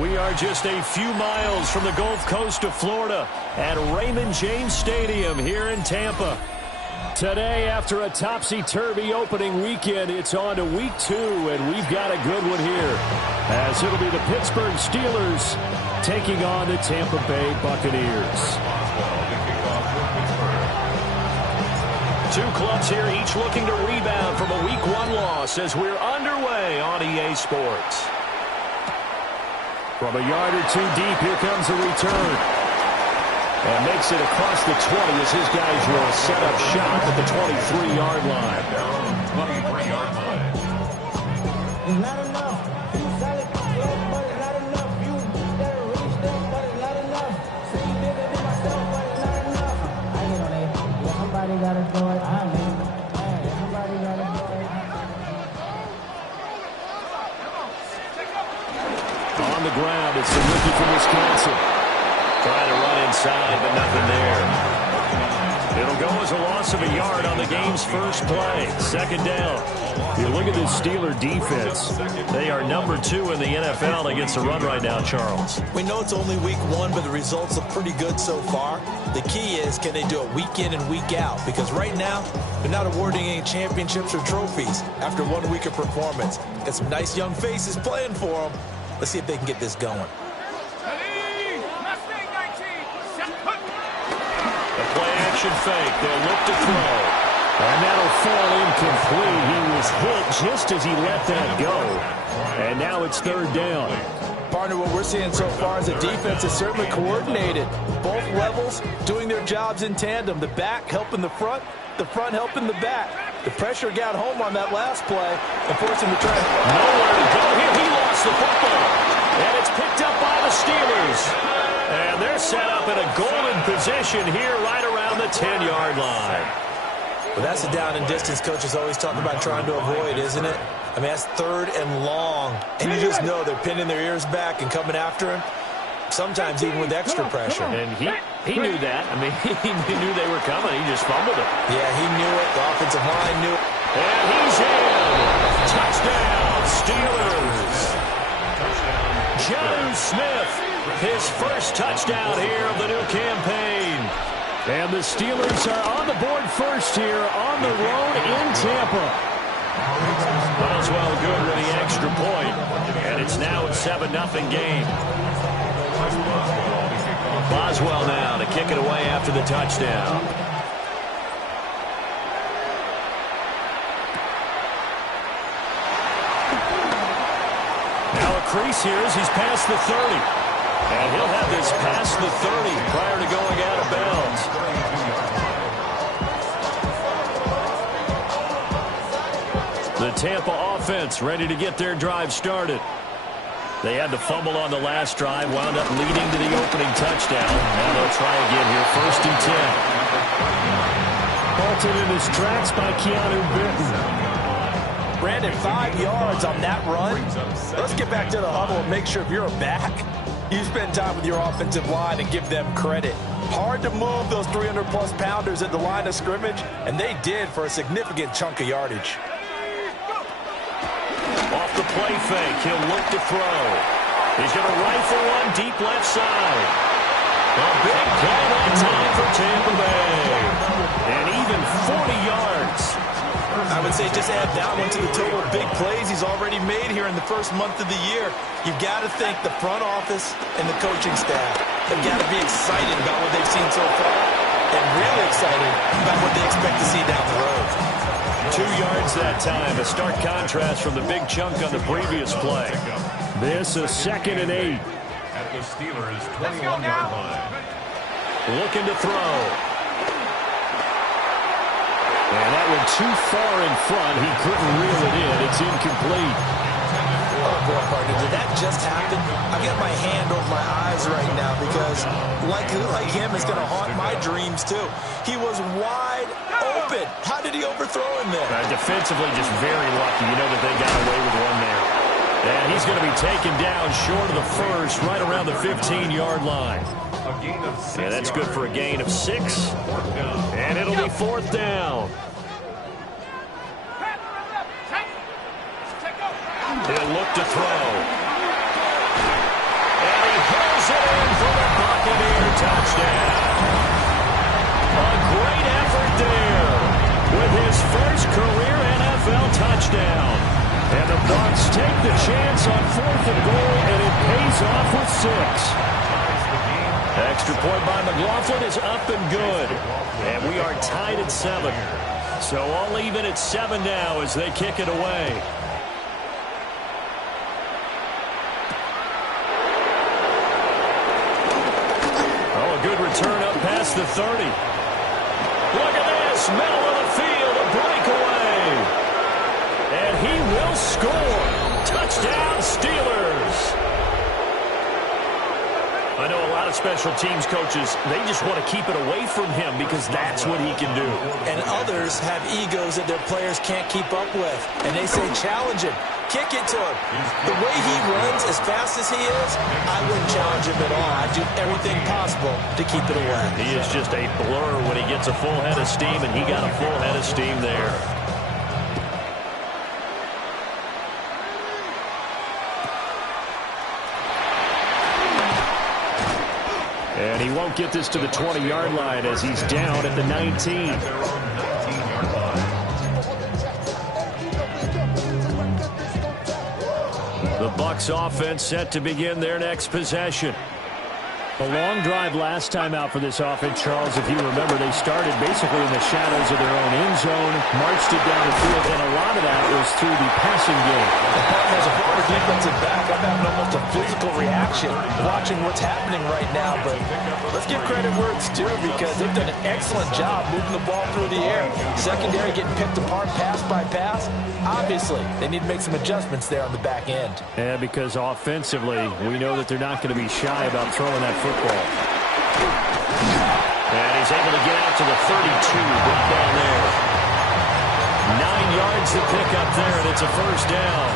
We are just a few miles from the Gulf Coast of Florida at Raymond James Stadium here in Tampa. Today, after a topsy-turvy opening weekend, it's on to week 2, and we've got a good one here, as it'll be the Pittsburgh Steelers taking on the Tampa Bay Buccaneers. Two clubs here, each looking to rebound from a Week 1 loss as we're underway on EA Sports. From a yard or two deep, here comes a return. And makes it across the 20 as his guys will set up shop at the 23-yard line. 23-yard line. It's not enough. You sell it, but it's not enough. You better reach them, but it's not enough. See, bigger than myself, but it's not enough. I get on it. Yeah, somebody got to do it. I mean, somebody got to do it. On the ground, it's the rookie from Wisconsin. Trying to run inside, but nothing there. It'll go as a loss of a yard on the game's first play. Second down. You look at this Steeler defense. They are number 2 in the NFL against the run right now, Charles. We know it's only week 1, but the results look pretty good so far. The key is, can they do it week in and week out? Because right now, they're not awarding any championships or trophies after 1 week of performance. Got some nice young faces playing for them. Let's see if they can get this going. Play-action fake. They'll look to throw. And that'll fall incomplete. He was hit just as he let that go. And now it's third down. Partner, what we're seeing so far is the defense is certainly coordinated. Both levels doing their jobs in tandem. The back helping the front helping the back. The pressure got home on that last play and forced him to try. Nowhere to go here. He lost the football. And it's picked up by the Steelers. And they're set up in a golden position here right around the 10-yard line. Well, that's the down and distance coaches always talk about trying to avoid, isn't it? I mean, that's third and long. And you just know they're pinning their ears back and coming after him, sometimes even with extra pressure. And he knew that. I mean, he knew they were coming. He just fumbled it. Yeah, he knew it. The offensive line knew it. And he's in. Touchdown, Steelers. Jonnu Smith. His first touchdown here of the new campaign. And the Steelers are on the board first here on the road in Tampa. Boswell good with the extra point. And it's now a 7-0 game. Boswell now to kick it away after the touchdown. Now a crease here as he's past the 30. And he'll have this past the 30 prior to going out of bounds. The Tampa offense ready to get their drive started. They had the fumble on the last drive, wound up leading to the opening touchdown. Now they'll try again here, 1st and 10. Halted in his tracks by Keanu Benton. Brandon, 5 yards on that run. Let's get back to the huddle and make sure if you're a back, you spend time with your offensive line and give them credit. Hard to move those 300-plus pounders at the line of scrimmage, and they did for a significant chunk of yardage. Off the play fake, he'll look to throw. He's going to rifle one deep left side. A big play that time for Tampa Bay. And even 40 yards. I would say just add that one to the total of big plays he's already made here in the first month of the year. You've got to thank the front office and the coaching staff. They've got to be excited about what they've seen so far and really excited about what they expect to see down the road. 2 yards that time, a stark contrast from the big chunk on the previous play. This is 2nd and 8. At the Steelers' 21-yard line. Looking to throw. And that went too far in front. He couldn't reel it in. It's incomplete. Oh, boy, partner, did that just happen? I've got my hand over my eyes right now because, like him, it's going to haunt my dreams, too. He was wide open. How did he overthrow him there? Defensively, just very lucky. You know that they got away with one there. And he's going to be taken down short of the first, right around the 15-yard line. Yeah, that's good for a gain of 6. And it'll be 4th down. He'll look to throw. touchdown. And the Bucs take the chance on 4th and goal, and it pays off with 6. Extra point by McLaughlin is up and good. And we are tied at 7. So all even at 7 now as they kick it away. Oh, a good return up past the 30. Look at this, middle of the field, a breakaway. And he will score. Touchdown, Steelers. I know a lot of special teams coaches, they just want to keep it away from him because that's what he can do. And others have egos that their players can't keep up with. And they say, challenge him. Kick it to him. The way he runs as fast as he is, I wouldn't challenge him at all. I'd do everything possible to keep it away. He is just a blur when he gets a full head of steam, and he got a full head of steam there. And he won't get this to the 20-yard line as he's down at the 19. The Bucs offense set to begin their next possession. A long drive last time out for this offense, Charles. If you remember, they started basically in the shadows of their own end zone, marched it down the field, and a lot of that was through the passing game. As a former defensive back, I'm having almost a physical reaction watching what's happening right now. But let's give credit where it's due because they've done an excellent job moving the ball through the air. Secondary getting picked apart pass by pass. Obviously, they need to make some adjustments there on the back end. Yeah, because offensively, we know that they're not going to be shy about throwing that football. And he's able to get out to the 32, brought down there. 9 yards to pick up there, and it's a first down.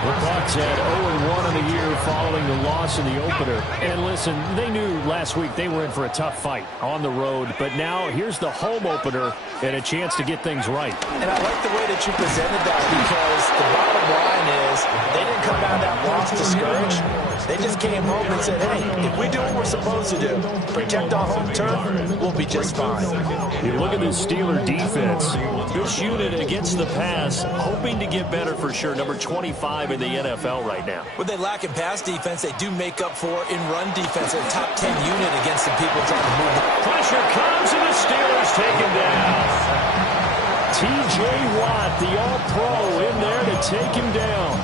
The Bucs had 0-1 in the year following the loss in the opener. And listen, they knew last week they were in for a tough fight on the road. But now here's the home opener and a chance to get things right. And I like the way that you presented that because the bottom line is they didn't come out of that loss discouraged. They just came home and said, hey, if we do what we're supposed to do, protect our home turf, we'll be just fine. You look at the Steeler defense. This unit against the pass, hoping to get better for sure. Number 25 in the NFL right now. What they lack in pass defense, they do make up for in run defense. They're a top 10 unit against the people trying to move. Pressure comes and the Steelers take him down. T.J. Watt, the All-Pro, in there to take him down.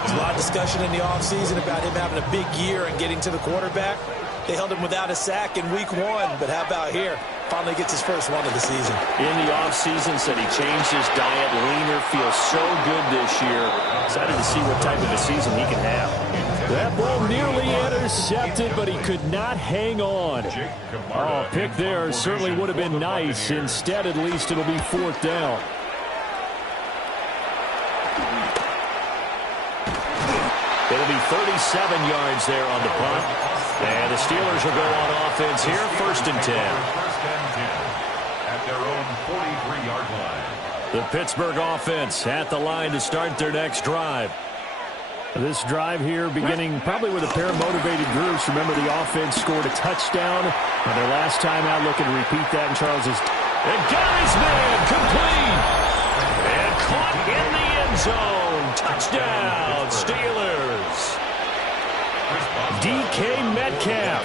There's a lot of discussion in the offseason about him having a big year and getting to the quarterback. They held him without a sack in week 1, but how about here? Finally gets his first one of the season. In the offseason, said he changed his diet, leaner, feels so good this year. Excited to see what type of a season he can have. That ball nearly intercepted, but he could not hang on. Oh, pick there certainly would have been nice. Instead, at least it'll be 4th down. It'll be 37 yards there on the punt. And the Steelers will go on offense here, 1st and 10. At their own 43-yard line. The Pittsburgh offense at the line to start their next drive. This drive here beginning probably with a pair of motivated groups. Remember, the offense scored a touchdown on their last time out. Looking to repeat that in Charles's. And got his man complete. And caught in the end zone. Touchdown, Steelers. DK Metcalf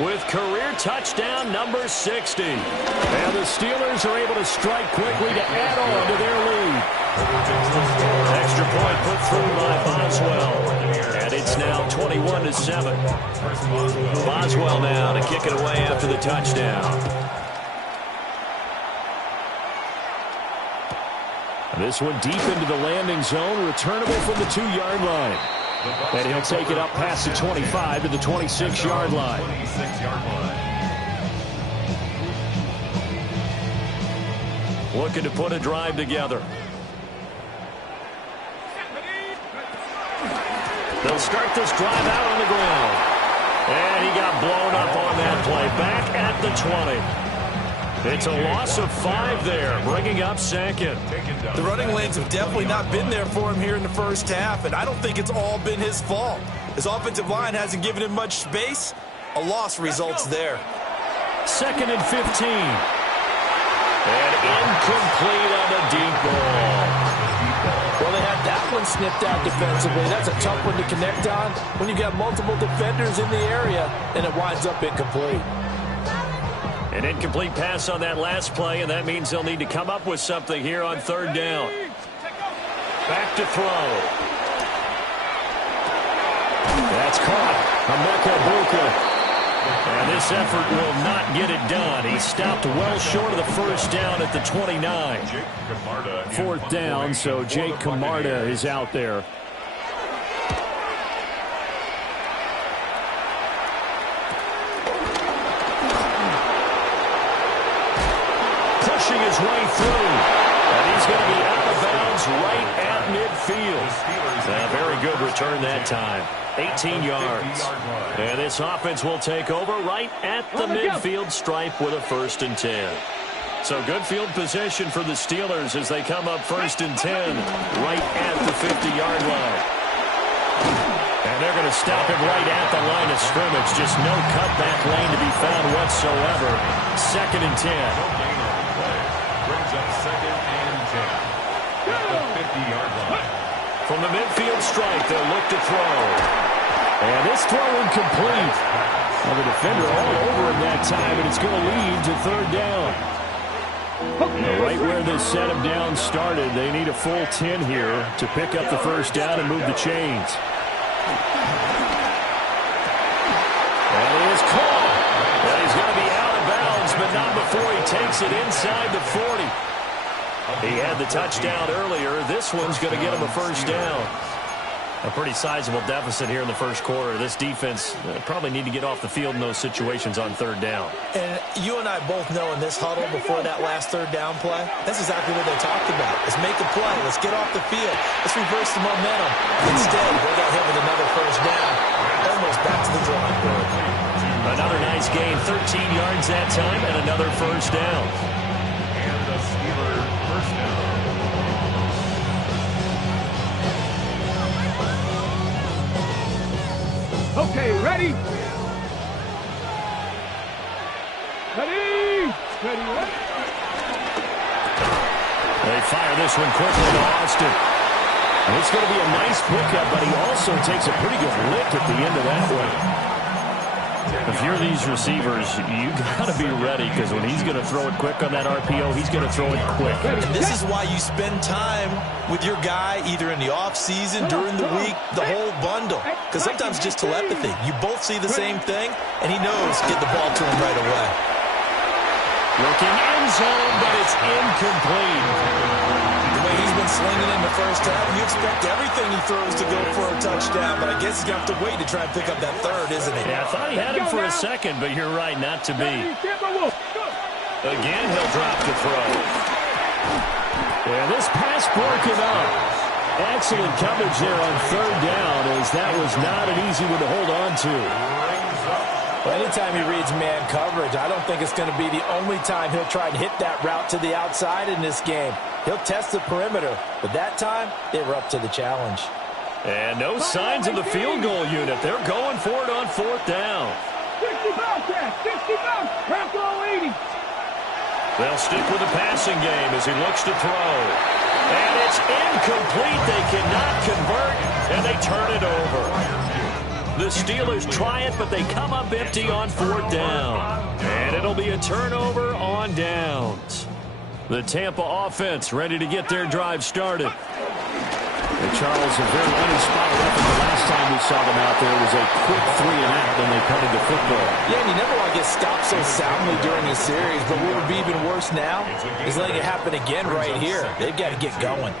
with career touchdown number 60. And the Steelers are able to strike quickly to add on to their lead. Extra point put through by Boswell. And it's now 21-7. Boswell now to kick it away after the touchdown. This one deep into the landing zone, returnable from the 2-yard line. And he'll take it up past the 25 to the 26-yard line. Looking to put a drive together. They'll start this drive out on the ground. And he got blown up on that play. Back at the 20. It's a loss of 5 there, bringing up 2nd. The running lanes have definitely not been there for him here in the first half, and I don't think it's all been his fault. His offensive line hasn't given him much space. A loss results there. 2nd and 15. And incomplete on the deep ball. sniffed out defensively. That's a tough one to connect on when you've got multiple defenders in the area, and it winds up incomplete. An incomplete pass on that last play, and that means they'll need to come up with something here on third down. Back to throw. That's caught. Emeka Egbuka. And this effort will not get it done. He stopped well short of the first down at the 29. Fourth down, so Jake Camarda is out there. Pushing his way through. And he's going to be out of bounds right at midfield. A very good return that time. 18 yards. And this offense will take over right at the midfield stripe with a 1st and 10. So good field position for the Steelers as they come up 1st and 10 right at the 50-yard line. And they're going to stop him right at the line of scrimmage. Just no cutback lane to be found whatsoever. 2nd and 10. Brings up 2nd and 10 at the 50-yard line. From the midfield stripe, they'll look to throw. And this throw incomplete. Well, the defender all over him that time, and it's going to lead to 3rd down. Now, right where this set him down started, they need a full 10 here to pick up the 1st down and move the chains. And he is caught. And he's going to be out of bounds, but not before he takes it inside the 40. He had the touchdown earlier. This one's going to get him a 1st down. A pretty sizable deficit here in the 1st quarter. This defense probably need to get off the field in those situations on 3rd down. And you and I both know in this huddle before that last 3rd down play, that's exactly what they talked about. Let's make a play. Let's get off the field. Let's reverse the momentum. Instead, they got hit with another 1st down. Almost back to the drawing board. Another nice gain. 13 yards that time and another 1st down. And the Steelers 1st down. Okay, ready? Ready? Ready, ready? They fire this one quickly to Austin. And it's going to be a nice pickup, but he also takes a pretty good lick at the end of that one. If you're these receivers, you got to be ready, because when he's going to throw it quick on that RPO, he's going to throw it quick. And this is why you spend time with your guy either in the offseason, during the week, the whole bundle. Because sometimes just telepathy. You both see the same thing, and he knows get the ball to him right away. Looking end zone, but it's incomplete. The way he's been slinging in the 1st half, you expect everything he throws to go for a touchdown, but I guess he's going to have to wait to try and pick up that 3rd, isn't he? Yeah, I thought he had him for a second, but you're right, not to be. Again, he'll drop the throw. And this pass broken up. Excellent coverage there on 3rd down, as that was not an easy one to hold on to. Well, anytime he reads man coverage, I don't think it's going to be the only time he'll try and hit that route to the outside in this game. He'll test the perimeter, but that time, they were up to the challenge. And no signs of the field goal unit. They're going for it on 4th down. 60 bounce, 60 bounce, half roll 80. They'll stick with the passing game as he looks to throw. And it's incomplete. They cannot convert, and they turn it over. The Steelers try it, but they come up empty on 4th down. And it'll be a turnover on downs. The Tampa offense ready to get their drive started. And Charles, a very uninspired effort the last time we saw them out there was a quick 3-and-out, then they punted the football. Yeah, and you never want to get stopped so soundly during a series, but what would be even worse now is letting it happen again right here. They've got to get going.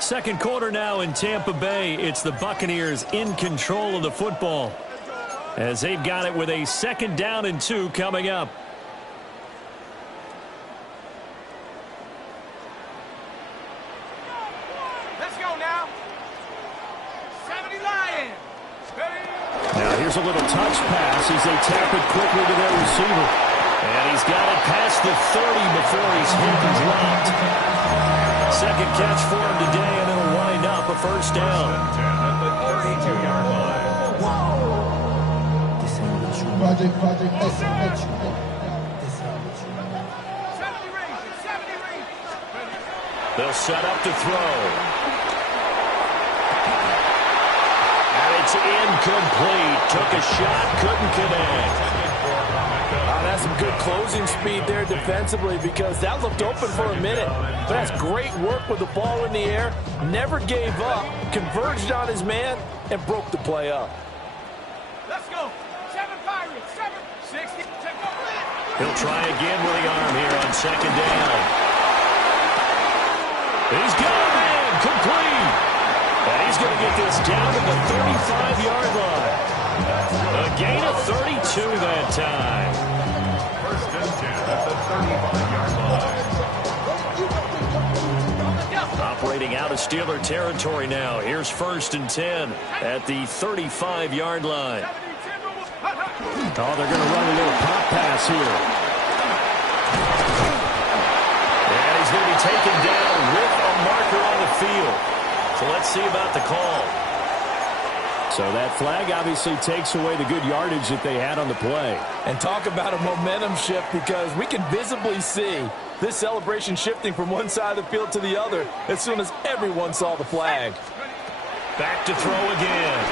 2nd quarter now in Tampa Bay. It's the Buccaneers in control of the football, as they've got it with a 2nd down and 2 coming up. Let's go now. 70 Lions. Now here's a little touch pass as they tap it quickly to their receiver. And he's got it past the 30 before he's hit and dropped. 2nd catch for him today, and it'll wind up a 1st down. At the 32-yard line. Project. 70 range. They'll set up to throw. And it's incomplete. Took a shot, couldn't connect. That's some good closing speed there defensively because that looked open for a minute. But that's great work with the ball in the air. Never gave up, converged on his man, and broke the play up. Let's go. 7 Pirates. 7, 60. He'll try again with the arm here on second down. He's got it in. Complete. And he's going to get this down to the 35-yard line. A gain of 32 that time. First and 10 at the 35-yard line. Operating out of Steeler territory now. Here's first and 10 at the 35-yard line. Oh, they're going to run a little pop pass here. And he's going to be taken down with a marker on the field. So let's see about the call. So that flag obviously takes away the good yardage that they had on the play. And talk about a momentum shift because we can visibly see this celebration shifting from one side of the field to the other as soon as everyone saw the flag. Back to throw again.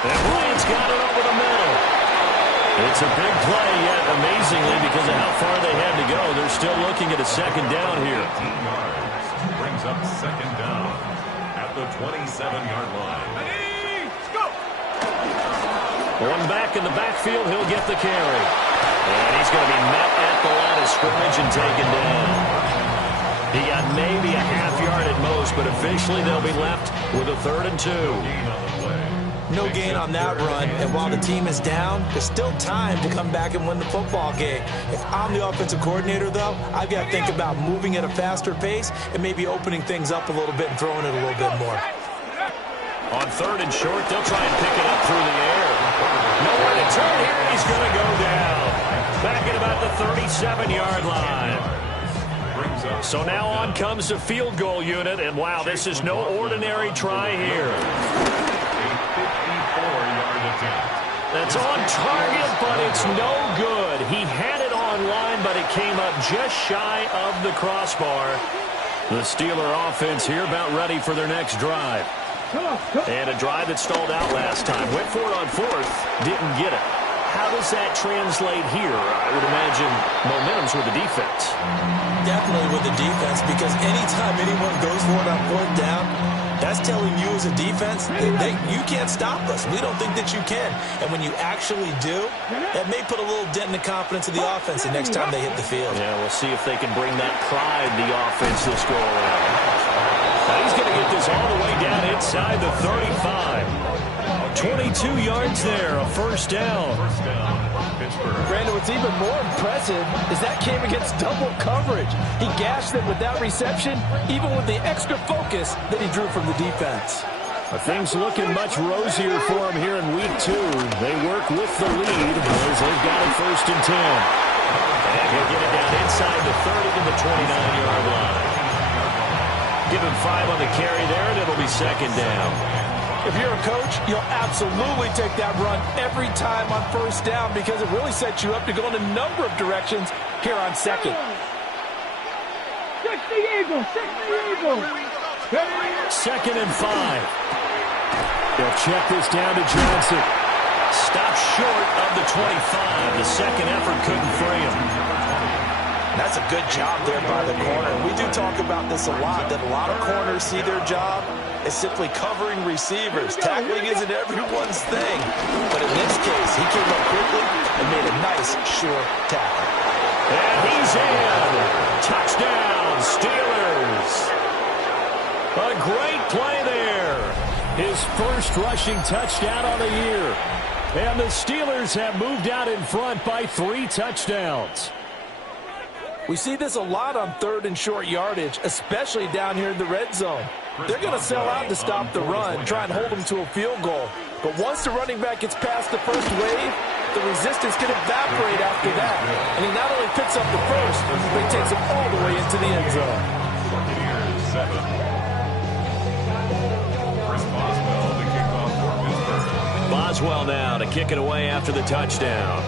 And Bryant's got it over the middle. It's a big play, yet amazingly, because of how far they had to go, they're still looking at a second down here. 18 yards. Brings up second down at the 27-yard line. Let's go. One back in the backfield, he'll get the carry. And he's going to be met at the line of scrimmage and taken down. He got maybe a half yard at most, but officially they'll be left with a 3rd and 2. No gain on that run, and while the team is down, there's still time to come back and win the football game. If I'm the offensive coordinator, though, I've got to think about moving at a faster pace and maybe opening things up a little bit and throwing it a little bit more. On 3rd and short, they'll try and pick it up through the air. Nowhere to turn here, and he's going to go down. Back at about the 37-yard line. So now on comes the field goal unit, and wow, this is no ordinary try here. That's on target, but it's no good. He had it on line, but it came up just shy of the crossbar. The Steeler offense here about ready for their next drive. And a drive that stalled out last time. Went for it on 4th, didn't get it. How does that translate here? I would imagine momentum's with the defense. Definitely with the defense, because anytime anyone goes for it on 4th down, that's telling you as a defense that you can't stop us. We don't think that you can. And when you actually do, that may put a little dent in the confidence of the offense the next time they hit the field. Yeah, we'll see if they can bring that pride the offense this go around. Now he's going to get this all the way down inside the 35. 22 yards there, a 1st down. Brandon, what's even more impressive is that came against double coverage. He gashed them with that reception, even with the extra focus that he drew from the defense. Things looking much rosier for him here in week 2. They work with the lead as they've got it 1st and 10. And he'll get it down inside the 30 to the 29-yard line. Give him 5 on the carry there, and it'll be 2nd down. If you're a coach, you'll absolutely take that run every time on 1st down because it really sets you up to go in a number of directions here on 2nd. 60 Eagles. 60 Eagles. 2nd and 5. They'll check this down to Johnson. Stopped short of the 25. The second effort couldn't free him. That's a good job there by the corner. We do talk about this a lot, that a lot of corners see their job as simply covering receivers. Tackling isn't everyone's thing. But in this case, he came up quickly and made a nice, sure tackle. And he's in. Touchdown, Steelers. A great play there. His first rushing touchdown on the year. And the Steelers have moved out in front by 3 touchdowns. We see this a lot on 3rd and short yardage, especially down here in the red zone. They're going to sell out to stop the run, try and hold them to a field goal. But once the running back gets past the first wave, the resistance can evaporate after that. And he not only picks up the first, but he takes it all the way into the end zone. Boswell now to kick it away after the touchdown.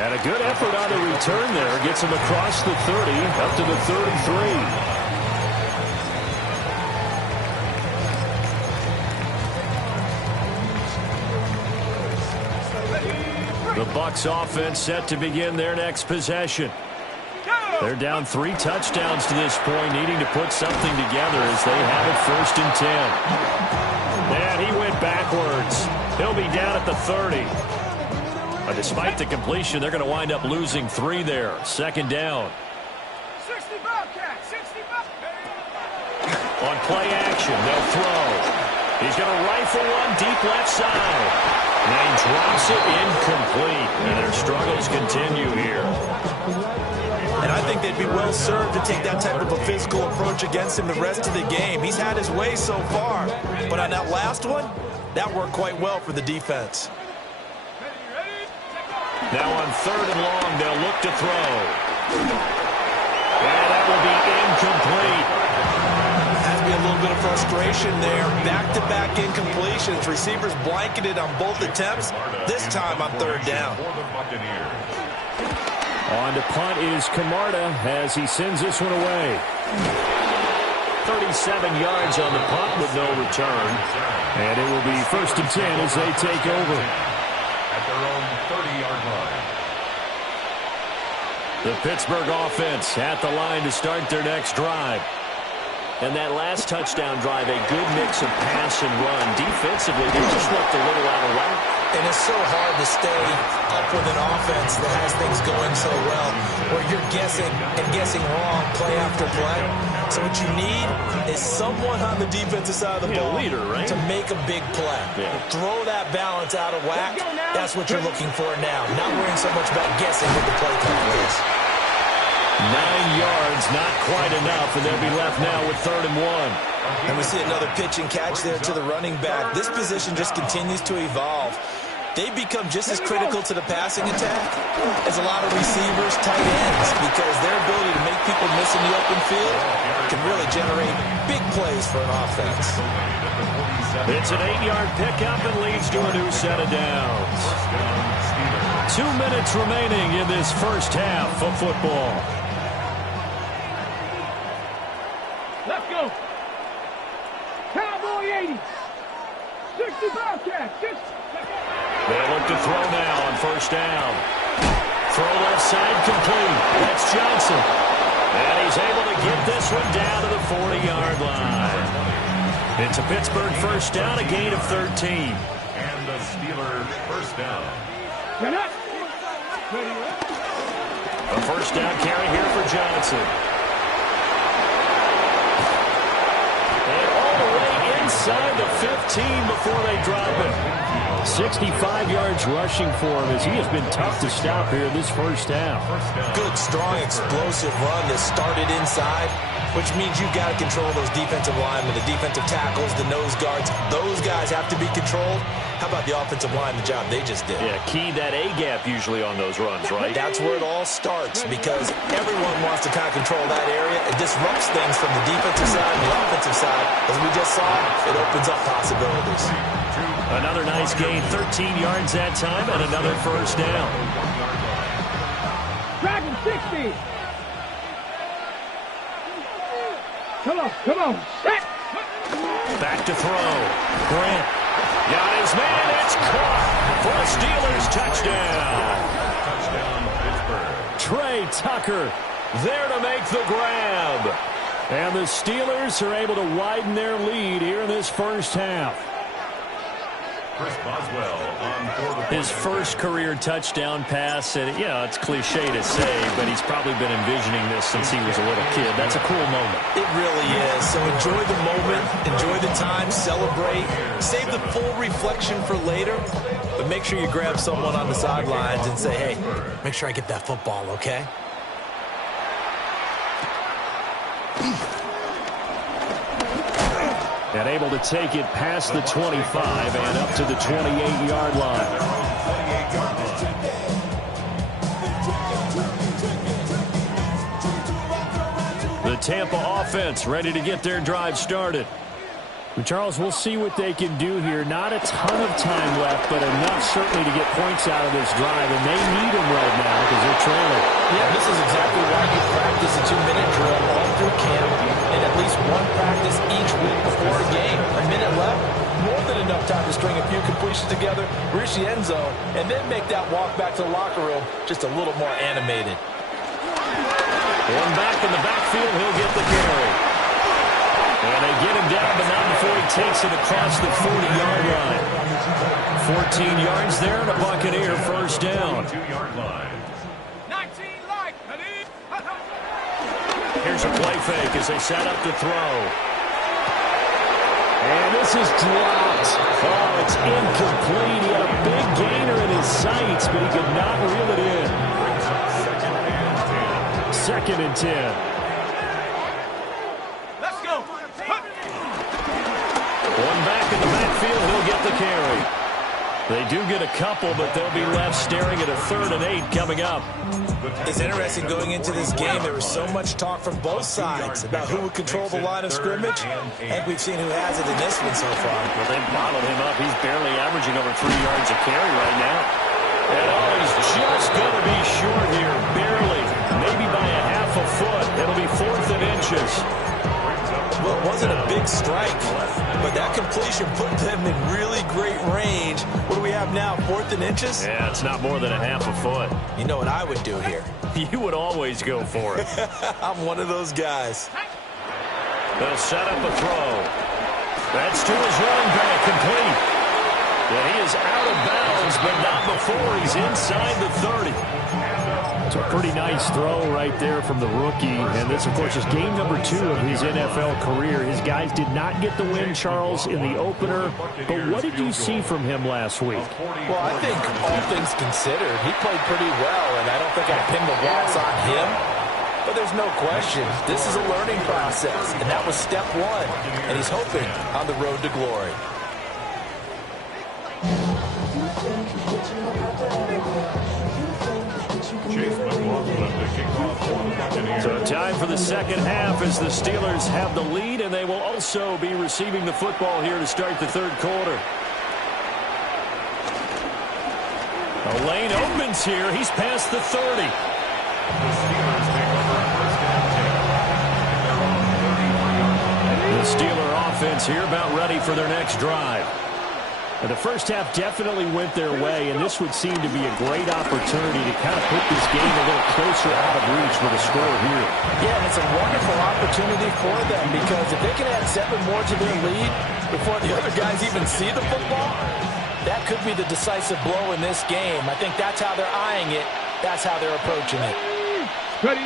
And a good effort on the return there. Gets him across the 30, up to the 33. The Bucs offense set to begin their next possession. They're down 3 touchdowns to this point, needing to put something together as they have it 1st and 10. And he went backwards. He'll be down at the 30. But despite the completion, they're going to wind up losing 3 there. 2nd down. 60 Bobcat, 60 Bobcat. On play action, they'll throw. He's going to rifle one deep left side. And he drops it incomplete. And their struggles continue here. And I think they'd be well served to take that type of a physical approach against him the rest of the game. He's had his way so far. But on that last one, that worked quite well for the defense. Now on 3rd and long, they'll look to throw. And that will be incomplete. Has to be a little bit of frustration there. Back-to-back incompletions. Receivers blanketed on both attempts, this time on 3rd down. On to punt is Camarda as he sends this one away. 37 yards on the punt with no return. And it will be 1st and 10 as they take over. At their own 30-yard line. The Pittsburgh offense at the line to start their next drive. And that last touchdown drive, a good mix of pass and run. Defensively, they just looked a little out of whack. And it's so hard to stay up with an offense that has things going so well, where you're guessing and guessing wrong play after play. So what you need is someone on the defensive side of the ball leader, right? to make a big play. Yeah. Throw that balance out of whack. That's what you're looking for now. Not worrying so much about guessing what the play call is. 9 yards, not quite enough, and they'll be left now with 3rd and 1. And we see another pitch and catch there to the running back. This position just continues to evolve. They become just as critical to the passing attack as a lot of receivers, tight ends, because their ability to make people miss in the open field can really generate big plays for an offense. It's an 8-yard pickup and leads to a new set of downs. 2 minutes remaining in this first half of football. Let's go. Cowboy 80. 60 Bobcat, 60. They look to throw now on 1st down. Throw left side complete. That's Johnson. And he's able to get this one down to the 40-yard line. It's a Pittsburgh 1st down, a gain of 13. And the Steelers 1st down. Get up. A 1st down carry here for Johnson. And all the way inside the 15 before they drop it. 65 yards rushing for him as he has been tough to stop here this first half. Good, strong, explosive run that started inside, which means you've got to control those defensive linemen, the defensive tackles, the nose guards. Those guys have to be controlled. How about the offensive line, the job they just did? Yeah, key that A-gap usually on those runs, right? That's where it all starts, because everyone wants to kind of control that area. It disrupts things from the defensive side and the offensive side. As we just saw, it opens up possibilities. Another nice gain, 13 yards that time, and another 1st down. Dragon 60. Come on. Set. Back to throw. Grant. Got his man. It's caught for a Steelers touchdown. Touchdown, Pittsburgh. Trey Tucker there to make the grab. And the Steelers are able to widen their lead here in this first half. Chris Boswell on board. His first career touchdown pass, and it's cliche to say, but he's probably been envisioning this since he was a little kid. That's a cool moment. It really is. So enjoy the moment, enjoy the time, celebrate, save the full reflection for later, but make sure you grab someone on the sidelines and say, hey, make sure I get that football, okay? And able to take it past the 25 and up to the 28-yard line. The Tampa offense ready to get their drive started. Charles, we'll see what they can do here. Not a ton of time left, but enough certainly to get points out of this drive, and they need them right now because they're trailing. Yeah, this is exactly why you practice a 2-minute drill all through camp and at least one practice each week before a game. A minute left, more than enough time to string a few completions together, reach the end zone, and then make that walk back to the locker room just a little more animated. One back in the backfield, he'll get the carry. And they get him down, but not before he takes it across the 40-yard line. 14 yards there and a Buccaneer first down. 2-yard line. 19 like. Here's a play fake as they set up to throw. And this is dropped. Oh, it's incomplete. He had a big gainer in his sights, but he could not reel it in. Second and 10. One back in the backfield, he'll get the carry. They do get a couple, but they'll be left staring at a 3rd and 8 coming up. It's interesting going into this game. There was so much talk from both sides about who would control the line of scrimmage. And we've seen who has it in this one so far. Well, they've bottled him up. He's barely averaging over 3 yards a carry right now. And oh, he's just going to be short here, barely. Maybe by a half a foot. It'll be 4th and inches. Well, it wasn't a big strike, but that completion put them in really great range. What do we have now, 4th and inches? Yeah, it's not more than a half a foot. You know what I would do here? You would always go for it. I'm one of those guys. They'll set up a throw. That's to his running back, complete. And he is out of bounds, but not before he's inside the 30. It's a pretty nice throw right there from the rookie. And this, of course, is game number 2 of his NFL career. His guys did not get the win, Charles, in the opener. But what did you see from him last week? Well, I think all things considered, he played pretty well, and I don't think I pinned the loss on him. But there's no question, this is a learning process, and that was step 1. And he's hoping on the road to glory. So time for the second half as the Steelers have the lead, and they will also be receiving the football here to start the 3rd quarter. A lane opens here. He's past the 30. The Steeler offense here about ready for their next drive. And the first half definitely went their way, and this would seem to be a great opportunity to kind of put this game a little closer out of reach with a score here. Yeah, and it's a wonderful opportunity for them because if they can add 7 more to their lead before the other guys even see the football, that could be the decisive blow in this game. I think that's how they're eyeing it. That's how they're approaching it. Ready.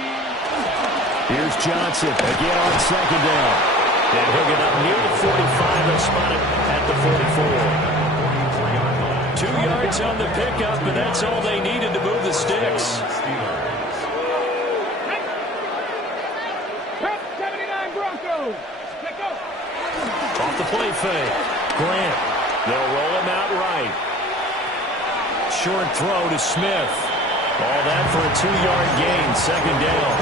Here's Johnson again on second down. And he'll get up near the 45 and spot it at the 44. 2 yards on the pickup, and that's all they needed to move the sticks. 79 Broncos. Let's go. Off the play fake. Grant. They'll roll him out right. Short throw to Smith. All that for a 2-yard gain, second down.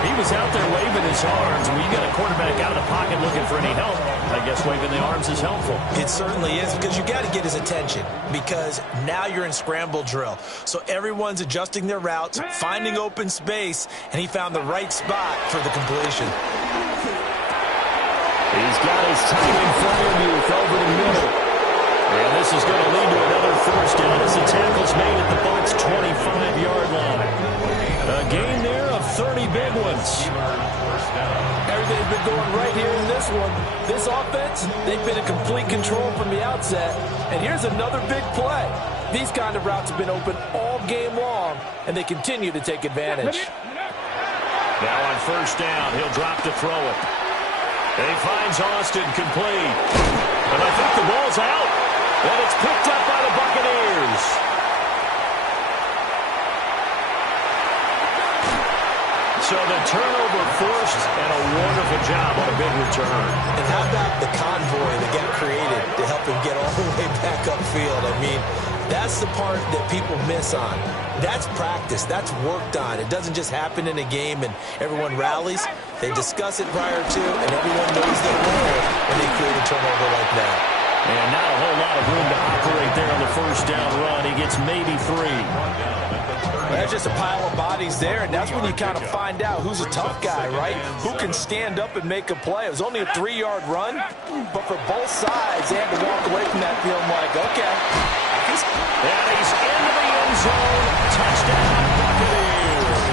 He was out there waving his arms. When you got a quarterback out of the pocket looking for any help, I guess waving the arms is helpful. It certainly is because you got to get his attention because now you're in scramble drill. So everyone's adjusting their routes, finding open space, and he found the right spot for the completion. He's got his timing Freiermuth over the middle. And this is going to lead to another first down as the tackle's made at the Bucs' 25-yard line. A gain there of 30 big ones. Everything's been going right here in this one. This offense, they've been in complete control from the outset. And here's another big play. These kind of routes have been open all game long, and they continue to take advantage. Now on first down, he'll drop to throw it. And he finds Austin complete. And I think the ball's out. And it's picked up by the Buccaneers. So the turnover forced and a wonderful job on a big return. And how about the convoy that got created to help him get all the way back upfield? I mean, that's the part that people miss on. That's practice. That's worked on. It doesn't just happen in a game and everyone rallies. They discuss it prior to, and everyone knows their role when they create a turnover like that. And not a whole lot of room to operate there on the first down run. He gets maybe 3. That's just a pile of bodies there, and that's when you kind of find out who's a tough guy, right? Who can stand up and make a play. It was only a 3-yard run, but for both sides, they had to walk away from that feeling like, okay. And he's into the end zone. Touchdown, Buccaneers.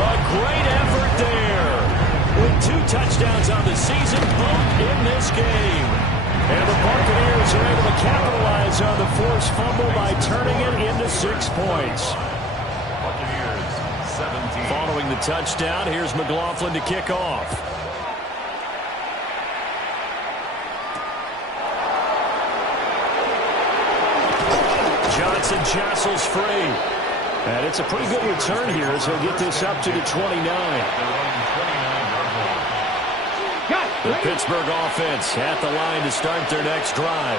A great effort there. With 2 touchdowns on the season, both in this game. And the Buccaneers are able to capitalize on the forced fumble by turning it into 6 points. Buccaneers, 17. Following the touchdown, here's McLaughlin to kick off. Johnson jostles free. And it's a pretty good return here as he'll get this up to the 29. The Pittsburgh offense at the line to start their next drive.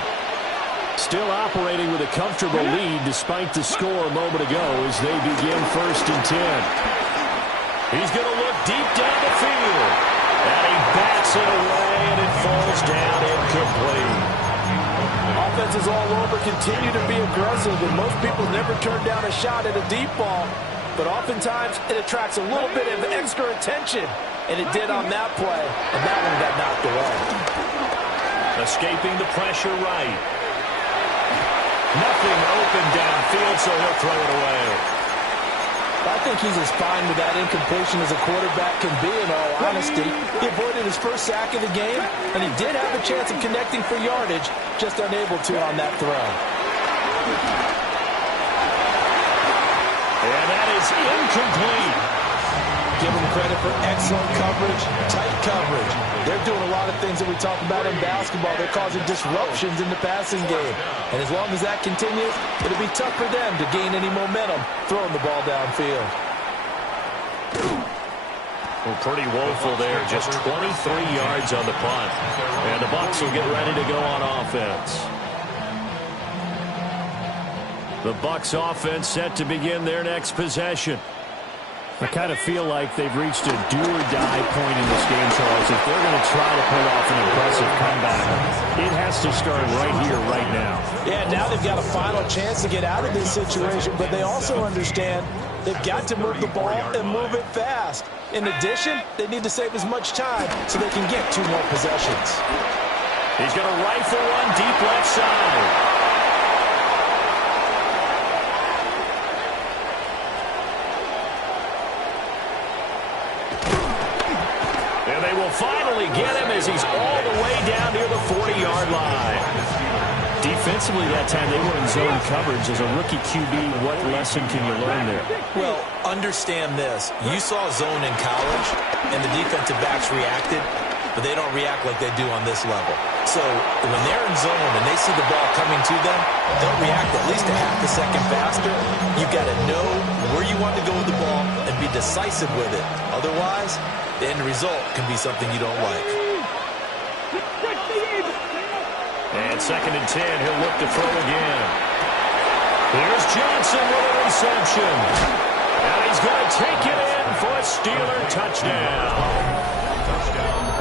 Still operating with a comfortable lead despite the score a moment ago as they begin 1st and 10. He's going to look deep down the field. And he bats it away, and it falls down incomplete. Offenses all over continue to be aggressive, and most people never turn down a shot at a deep ball. But oftentimes, it attracts a little bit of extra attention. And it did on that play, and that one got knocked away. Escaping the pressure right. Nothing open downfield, so he'll throw it away. I think he's as fine with that incompletion as a quarterback can be, in all honesty. He avoided his first sack of the game, and he did have a chance of connecting for yardage, just unable to on that throw. And that is incomplete. Give them credit for excellent coverage, tight coverage. They're doing a lot of things that we talk about in basketball. They're causing disruptions in the passing game. And as long as that continues, it'll be tough for them to gain any momentum throwing the ball downfield. Well, pretty woeful there. Just 23 yards on the punt. And the Bucs will get ready to go on offense. The Bucs offense set to begin their next possession. I kind of feel like they've reached a do-or-die point in this game, Charles. If they're going to try to pull off an impressive comeback, it has to start right here, right now. Yeah, now they've got a final chance to get out of this situation, but they also understand they've got to move the ball and move it fast. In addition, they need to save as much time so they can get 2 more possessions. He's going to rifle one deep left side. They will finally get him as he's all the way down near the 40-yard line. Defensively that time, they were in zone coverage. As a rookie QB, what lesson can you learn there? Well, understand this. You saw zone in college, and the defensive backs reacted, but they don't react like they do on this level. So when they're in zone and they see the ball coming to them, they'll react at least a half a second faster. You've got to know where you want to go with the ball and be decisive with it. Otherwise, the end result can be something you don't like. And 2nd and 10, he'll look to throw again. Here's Johnson with a reception. And he's going to take it in for a Steeler touchdown.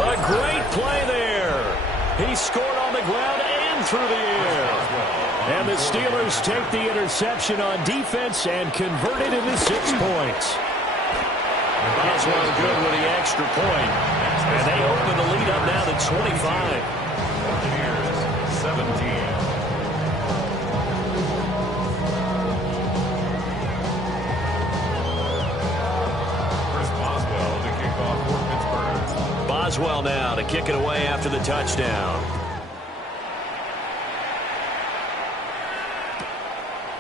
A great play there. He scored on the ground and through the air. And the Steelers take the interception on defense and convert it into 6 points. Boswell good with the extra point. And they open the lead up now to 25. Buccaneers, 17. Chris Boswell to kick off for Pittsburgh. Boswell now to kick it away after the touchdown.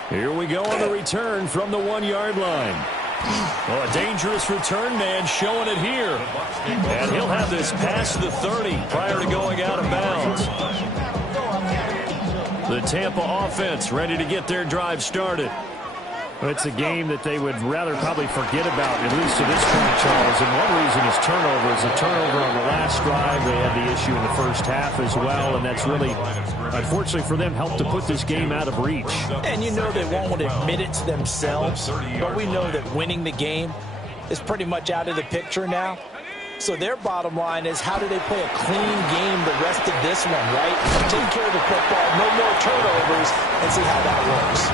Here we go on the return from the 1-yard line. Oh, a dangerous return man showing it here. And he'll have this past the 30 prior to going out of bounds. The Tampa offense ready to get their drive started. It's a game that they would rather probably forget about, at least to this point, Charles. And one reason is turnovers. A turnover on the last drive. They had the issue in the first half as well, and that's really, unfortunately for them, helped to put this game out of reach. And you know they won't admit it to themselves, but we know that winning the game is pretty much out of the picture now. So their bottom line is, how do they play a clean game the rest of this one, right? Take care of the football, no more turnovers, and see how that works.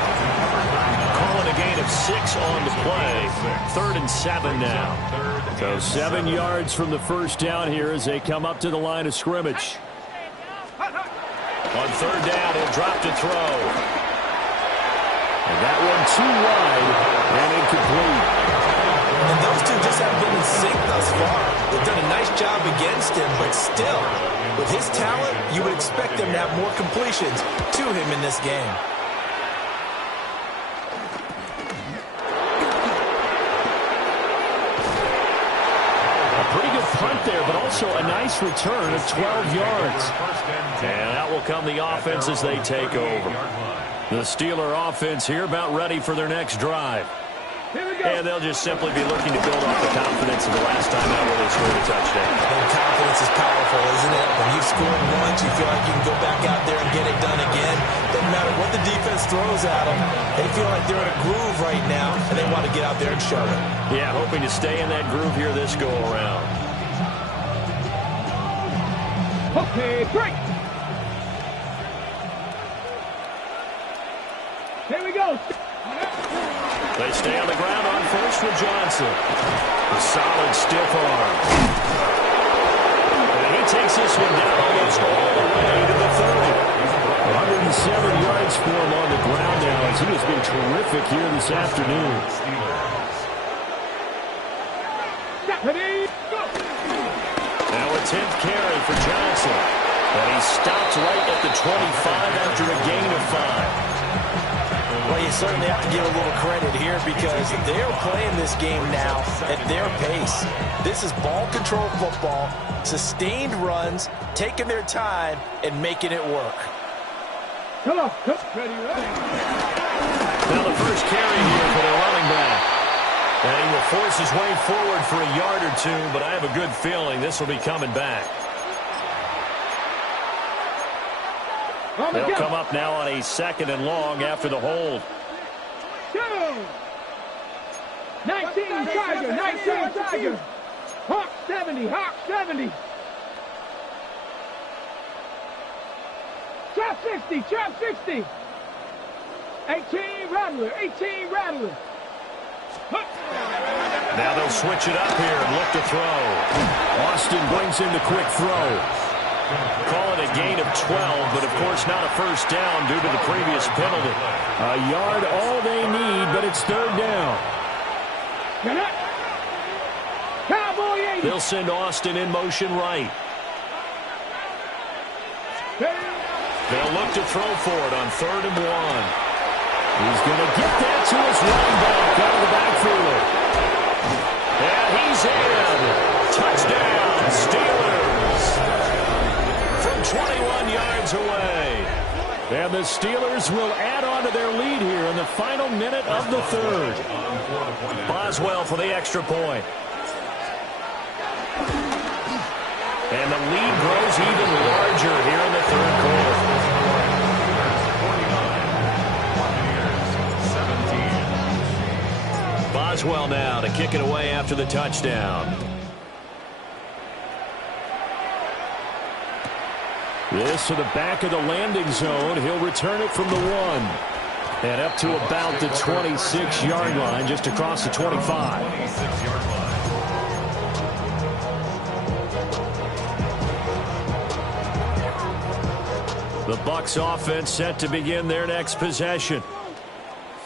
Calling a gain of 6 on the play. 3rd and 7 now. So 7 yards from the first down here as they come up to the line of scrimmage. On 3rd down, he'll drop to throw. And that one too wide and incomplete. And those two just haven't been in sync thus far. They've done a nice job against him, but still, with his talent, you would expect them to have more completions to him in this game. A pretty good punt there, but also a nice return of 12 yards. And out will come the offense as they take over. The Steeler offense here about ready for their next drive. And they'll just simply be looking to build off the confidence of the last time out where they scored a touchdown. And confidence is powerful, isn't it? When you've scored once, you feel like you can go back out there and get it done again. Doesn't matter what the defense throws at them. They feel like they're in a groove right now, and they want to get out there and show it. Yeah, hoping to stay in that groove here this go-around. Okay, break. Here we go. They stay on the ground on first with Johnson. A solid stiff arm. And he takes this one down almost all the way to the 30. 107 yards for him on the ground now as he has been terrific here this afternoon. Now a 10th carry for Johnson. And he stopped right at the 25 after a gain of 5. Well, you certainly have to give a little credit here because they're playing this game now at their pace. This is ball control football, sustained runs, taking their time, and making it work. Come on, ready. Now the first carry here for the running back. And he will force his way forward for a yard or two, but I have a good feeling this will be coming back. They'll come up now on a 2nd and long after the hold. 19 Tiger, 19 Tiger. Hawk 70, Hawk 70. Trap 60, trap 60. 18 Rattler, 18 Rattler. Now they'll switch it up here and look to throw. Austin brings in the quick throw. Call it a gain of 12, but of course not a first down due to the previous penalty. A yard all they need, but it's 3rd down. They'll send Austin in motion right. They'll look to throw for it on 3rd and 1. He's going to get that to his running back out of the backfield. And he's in. Touchdown, Steelers. From 21 yards away. And the Steelers will add on to their lead here in the final minute of the 3rd. Boswell for the extra point. And the lead grows even larger here in the 3rd quarter. 17. Boswell now to kick it away after the touchdown. This to the back of the landing zone. He'll return it from the 1. And up to about the 26-yard line, just across the 25. 26-yard line. The Bucs offense set to begin their next possession.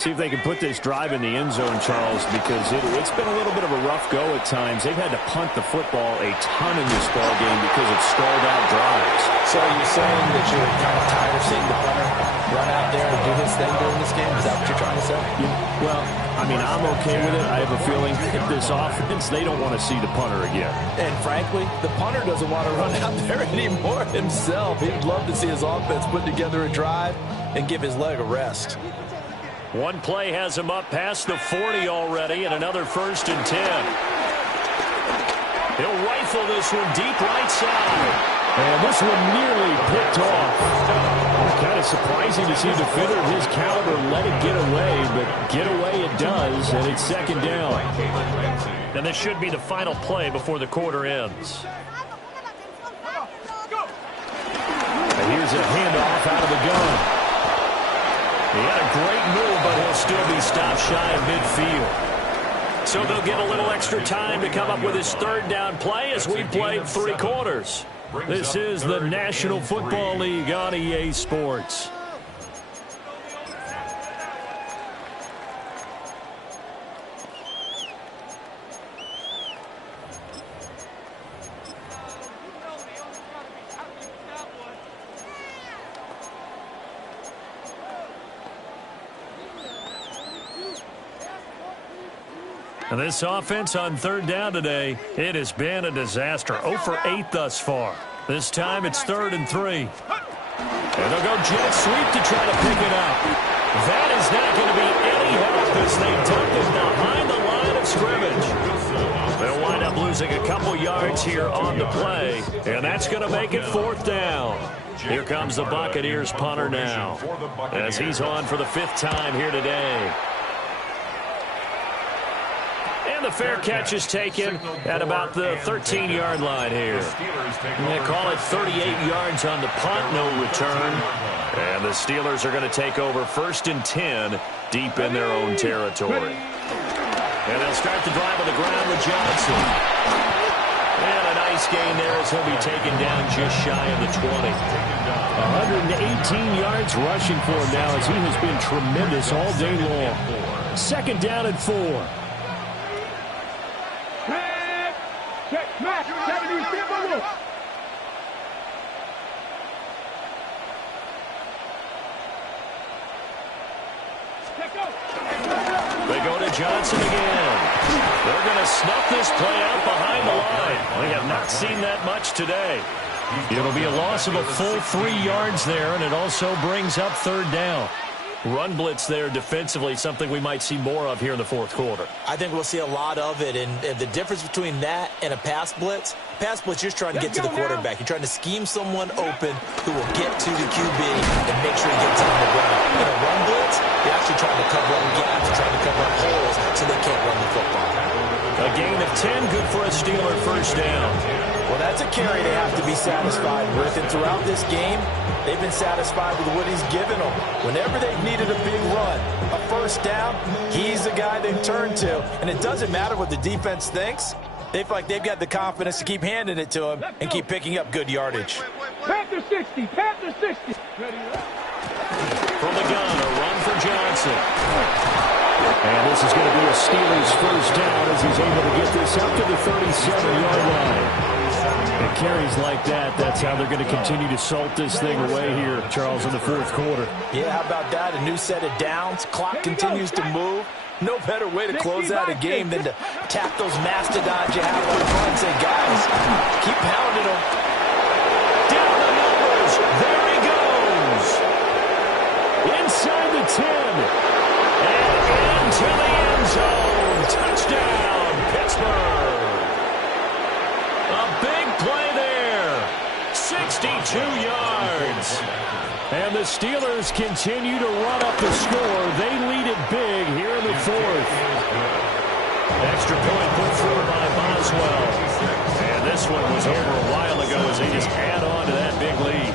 See if they can put this drive in the end zone, Charles, because it's been a little bit of a rough go at times. They've had to punt the football a ton in this ball game because of stalled out drives. So are you saying that you're kind of tired of seeing the punter run out there and do his thing during this game? Is that what you're trying to say? Yeah, well, I mean, I'm okay with it. I have a feeling that this offense, they don't want to see the punter again. And frankly, the punter doesn't want to run out there anymore himself. He'd love to see his offense put together a drive and give his leg a rest. One play has him up past the 40 already, and another 1st and 10. He'll rifle this one deep right side. And this one nearly picked off. Kind of surprising surprising to see a defender of his caliber let it get away, but get away it does, and it's second down. And this should be the final play before the quarter ends. And here's a handoff out of the gun. He had a great move, but he'll still be stopped shy of midfield. So they'll get a little extra time to come up with his third down play as we played 3 quarters. This is the National Football League on EA Sports. And this offense on third down today, it has been a disaster. 0 for 8 thus far. This time it's 3rd and 3. And they'll go jet sweep to try to pick it up. That is not going to be any help as they dump it behind the line of scrimmage. They'll wind up losing a couple yards here on the play, and that's going to make it 4th down. Here comes the Buccaneers punter now, as he's on for the 5th time here today. And the fair catch is taken at about the 13-yard line here. They call it 38 yards on the punt, no return. And the Steelers are going to take over 1st and 10 deep in their own territory. And they'll start the drive on the ground with Johnson. And a nice gain there as he'll be taken down just shy of the 20. 118 yards rushing for him now as he has been tremendous all day long. 2nd down and 4. Matt, 70, They go to Johnson again. They're going to snuff this play out behind the line. We have not seen that much today. It'll be a loss of a full 3 yards there, and it also brings up 3rd down. Run blitz there defensively, something we might see more of here in the 4th quarter. I think we'll see a lot of it, and the difference between that and a pass blitz, you're trying to get to the quarterback. You're trying to scheme someone open who will get to the QB and make sure he gets on the ground. In a run blitz, you're actually trying to cover up gaps, trying to cover up holes so they can't run the football. A gain of 10, good for a Steeler 1st down. Well, that's a carry they have to be satisfied with, and throughout this game, they've been satisfied with what he's given them. Whenever they've needed a big run, a 1st down, he's the guy they've turned to. And it doesn't matter what the defense thinks. They feel like they've got the confidence to keep handing it to him and keep picking up good yardage. Panther 60, Panther 60. From the gun, a run for Johnson. And this is going to be a Steelers 1st down as he's able to get this up to the 37-yard line. And carries like that, that's how they're going to continue to salt this thing away here, Charles, in the 4th quarter. Yeah, how about that? A new set of downs. Clock continues to move. No better way to close out a game than to tap those mastodons you have on the front and say, guys, keep pounding them. Down the numbers. There he goes. Inside the 10. And into the end zone. Touchdown, Pittsburgh. A big play there. 62 yards. And the Steelers continue to run up the score. They lead it big here in the 4th. Extra point put forward by Boswell. And this one was over a while ago as they just add on to that big lead.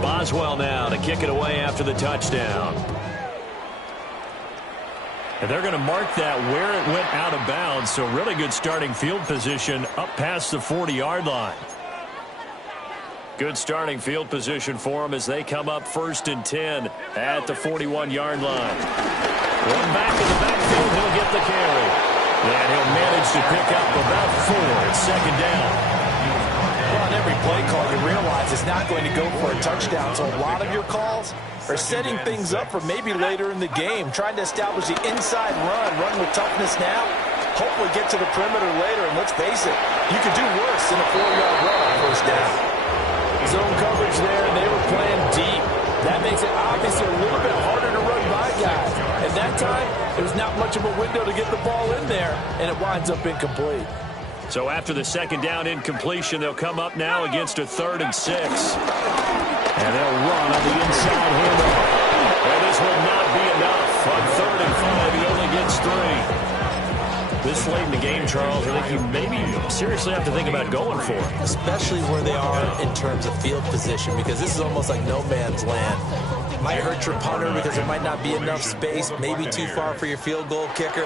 Boswell now to kick it away after the touchdown. And they're going to mark that where it went out of bounds, so really good starting field position up past the 40-yard line. Good starting field position for them as they come up 1st and 10 at the 41-yard line. One back in the backfield, he'll get the carry. And he'll manage to pick up about 4 at 2nd down. Well, on every play call, you realize it's not going to go for a touchdown. So a lot of your calls are setting things up for maybe later in the game, trying to establish the inside run with toughness now, hopefully get to the perimeter later. And let's face it, you could do worse than a 4-yard run on 1st down. Zone coverage there, and they were playing deep. That makes it obviously a much of a window to get the ball in there, and it winds up incomplete. So after the second down incompletion, they'll come up now against a 3rd and 6. And they'll run on the inside handoff. And this will not be enough. On 3rd and 5, he only gets 3. This late in the game, Charles, I think you maybe seriously have to think about going for it. Especially where they are in terms of field position, because this is almost like no man's land. Might hurt your punter because there might not be enough space, maybe too far for your field goal kicker.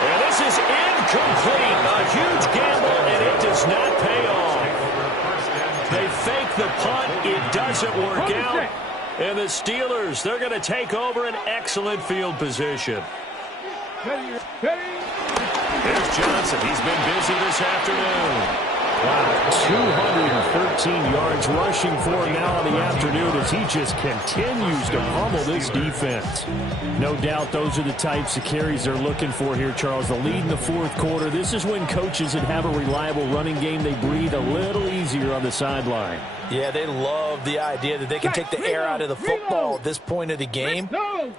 And this is incomplete. A huge gamble, and it does not pay off. They fake the punt. It doesn't work out. And the Steelers, they're going to take over an excellent field position. Here's Johnson. He's been busy this afternoon. Wow, 213 yards rushing for him now in the afternoon as he just continues to pummel this defense. No doubt those are the types of carries they're looking for here, Charles. The lead in the 4th quarter. This is when coaches that have a reliable running game, they breathe a little easier on the sideline. Yeah, they love the idea that they can take the air out of the football at this point of the game.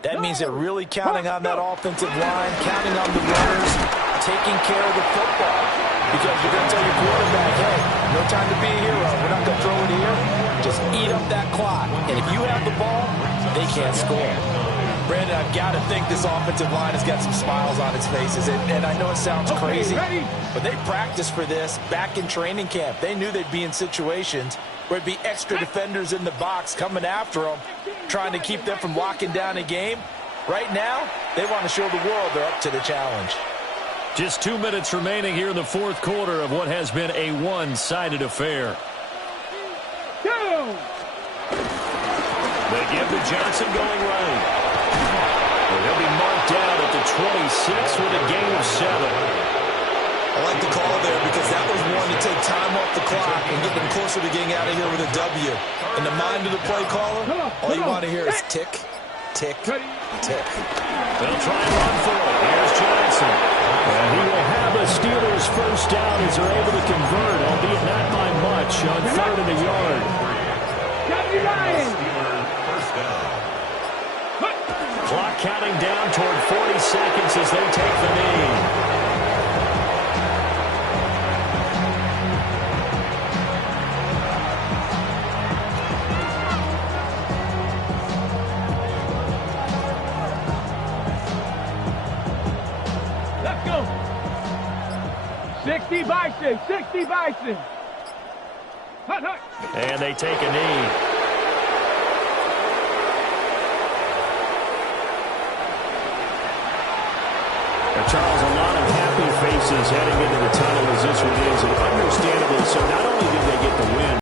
That means they're really counting on that offensive line, counting on the runners, taking care of the football. Because you're going to tell your quarterback, hey, no time to be a hero. We're not going to throw it here. Just eat up that clock. And if you have the ball, they can't score. Brandon, I've got to think this offensive line has got some smiles on its faces. And I know it sounds crazy, but they practiced for this back in training camp. They knew they'd be in situations where it'd be extra defenders in the box coming after them, trying to keep them from locking down a game. Right now, they want to show the world they're up to the challenge. Just 2 minutes remaining here in the 4th quarter of what has been a one-sided affair. They give to Johnson going right. And he'll be marked down at the 26 with a gain of 7. I like the call there because that was one to take time off the clock and get them closer to getting out of here with a W. In the mind of the play caller, all you want to hear is tick, tick, tick. They'll try and run for it. Here's Johnson. And he will have a Steelers first down as they're able to convert, albeit not by much, on 3rd and a yard. Clock counting down toward 40 seconds as they take the knee. Let's go. 60 Bison, 60 Bison. Hut, hut. And they take a knee. Charles, a lot of happy faces heading into the tunnel as this one is, and understandably so. Not only did they get the win,